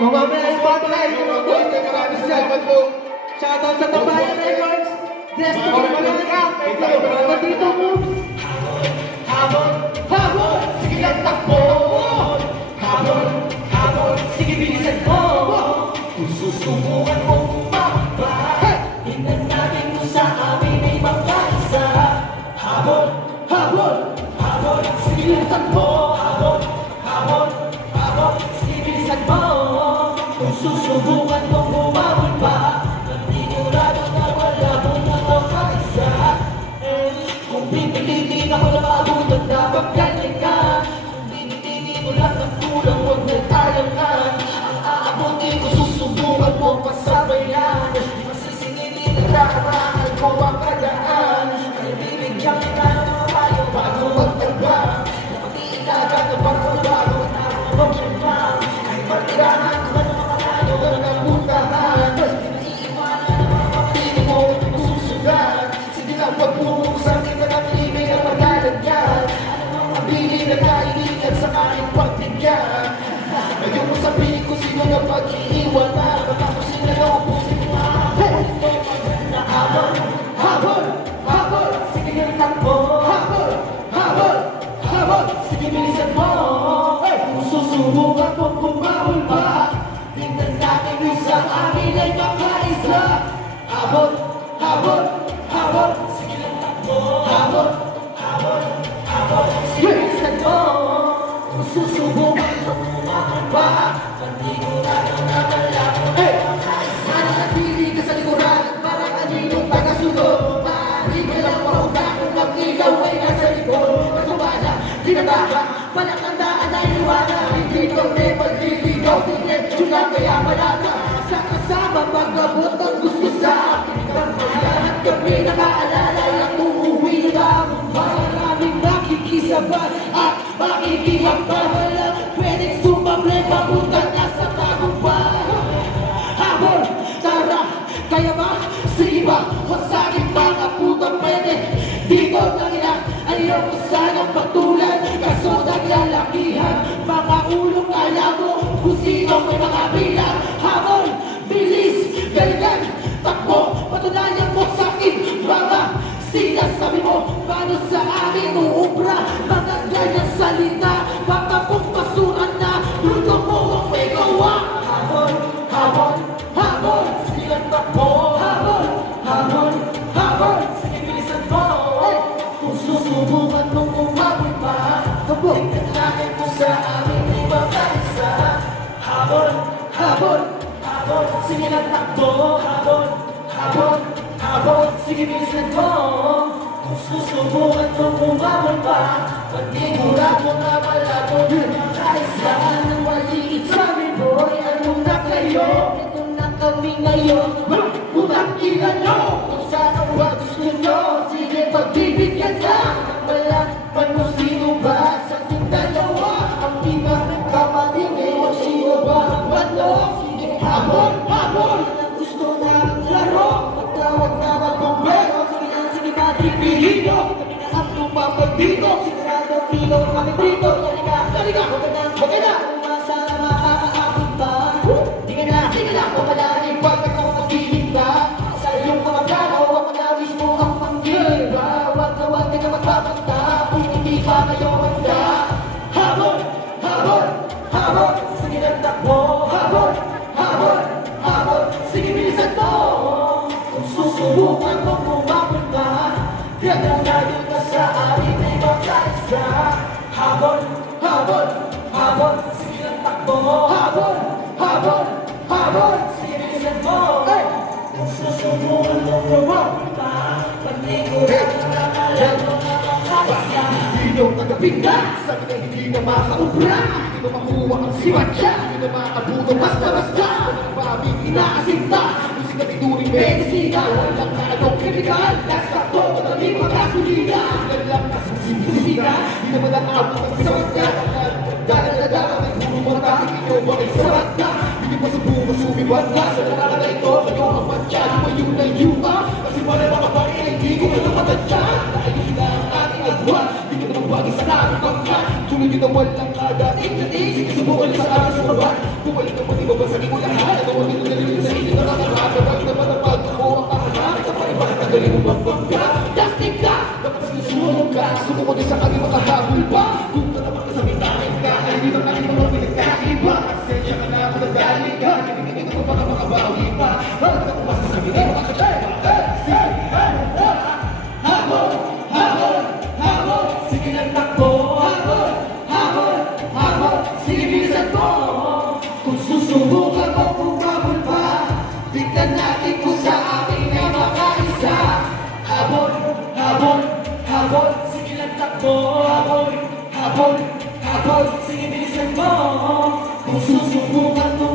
So mamaya spotlight yung mga boys na maraming salamat po. Shoutout sa Tabayan Records. Destiny Malagang. Mga dito moves. Habol, habol, sige lang takbo. Habol, habol, sige bilisan mo. Kung susubukan mo bumaba, tingnan natin kung sa amin ay magkaisa. Habol, habol, habol, sige bilisan mo. Habol, habol, habol, sige bilisan mo. Kung susubukan mo bumabol pa, panigurado na wala mo na magkaisa. Kung pipilitin ako lang abutan, dapat galing ka. Kung binitinin mo lang ng kulang, huwag na talangan. Ang aabutin ko, susubukan mo pasabayan. Di masisingilin ang nakarangal ko ang kadaan. Kaya bibigyan kita ng mga payo bago magtagba. Dapat iilagan ng pagbabago at ako magtagba. Kahit matirahan ko na ng mga payo na nagpuntahan. Di naiiwanan ang mga papili mo, masusugan. Sige lang, wag mo sa kita ng ibig ang magalagyan. Ano ang mabili na kaibigan sa aking pagbigyan? Ngayon mo sabihin ko sino na pag-iiwanan. Matapusin na lang ang pusin mo. Habol, habol, habol, sige nga takbo. Habol, habol, habol, sige bilisan mo. Kung susubukan mo bumabol pa, tingnan natin kung sa amin ay makaisa. Habol, habol, habol, sige lang takbo. Habol, habol, habol, sige bilisan mo. Kung susubukan mo bumabol pa, panigurado na malabo na makaisa. Nanatili ka sa likuran, parang aninong tagasunod. Maaari ka lang mauna kung ang ilaw ay nasa likod. Masubala, dinabaka, palakandaan ay iwanan. Hindi ito may magliligaw, tinetso lang kaya malaka. Sa kasama, pag-abot ang gusto sa akin. Lahat kami nakaalala, ang uuwi na ang maraming nakikisabay at makikiyakbay. Walang pwedeng sumable, papunta na sa tagumpay. Habol, tara, kaya ba? Sige ba? Wasagin mga putang pwede. Dito na ilan, ayoko sanang patulan. Kaso naglalakihan, mga ulong alam mo kung sino may mga bilang. Habol, bilis, galingan, takbo, patunayan mo sa akin. Mga sinasabi mo, paano sa amin uubra? Mga ganyang salita, papapumpasuran na bruto mo ang may gawa. Habol, habol, habol, sige lang takbo. Habol, habol, habol, sige bilisan mo. Kung susubukan mong umabol pa, tingnan natin kung sa amin ay makaisa. Habol, habol, habol, sige lang takbo. Habol, habol, habol, sige bilisan mo. Kung susubukan mong umabol pa, panigurado na malabo na makaisa. Ang maliit sa amin, boy, ano na kayo? Ito na kami ngayon, unang kilala. Kung saan ang gusto nyo, sige pagbibigyan lang. Ang malaman mo sino ba sa ating dalawa? Ang iba ng kapatid ngayon, sino ba ang walo? Sige habol, habol, ang gusto na ang laro. Magtawag na magbumbero, sige matripilin nyo. Kami na ang lumapag dito, sigurado pilo kami dito. Halika, halika, huwag ka na umasa na makakaakit pa. Di ka na, papalarin pag ako maghihinta. Sa iyong mga plano, ako na mismo ang manggilba. Huwag ka magpapagta, kung hindi pa kayo handa. Habol, habol, habol, sige lang takbo. Habol, habol, habol, sige bilisan mo. Kung susubukan mo bumabol pa, tingnan natin ka sa amin ay makaisa. Habol, habol, habol, sige lang takbo. Habol, habol, habol, sige bilisan mo. Kung susubukan mo bumabol pa, panigurado na alam mo na makaisa. Hindi yung tagapinggan, sabi na hindi na makaubra. Hindi na makuha ang siwatya, hindi na makabuto basta-basta. Walang maraming inaasinta, musika tinuring medisina. Walang kaanong kemikal, nasakto, madaling magkasulina. Walang kasing-sisina, hindi na malakabot ang sawatya. Dala-dala, may puro mga takik inyo, bakit sarat ka? Hindi pa subukan sumibat ka, sa nakala na ito, kayo ang matya. Lumayo na yuta, kasi wala mga pari ay hindi ko na matadya. Dahil na ang ating agwa, hindi ka na magwagi sa namin pagka. Tuloy nyo na walang kadating-dating, sige subukan sa akin sa baba. Bumalik ang pati babasagin mo lahat. Ano mo dito na rin sa inyo nakakaratabag na manapag ako ang kahanap sa paiba. Tagaling mo magbangga, plastic ka. Dapat sinusunod ka, sumuko din sa kanyang makahabol pa. Kung tatapak ka sa bitahin ka, ay di na kanyang mga pinagkaiba. Pasensya ka na, madagaling ka. Hindi ka baka makabawi pa. Bakit ako masasabi na makakatay? Habol, habol, habol, sige lang takbo. Habol, habol, habol, sige bilisan mo. Kung susubukan mo bumabol pa, tignan natin kung sa ating nga makaisa. Habol, habol, habol, sige lang takbo. Habol, habol, habol, sige bilisan mo. Kung susubukan mo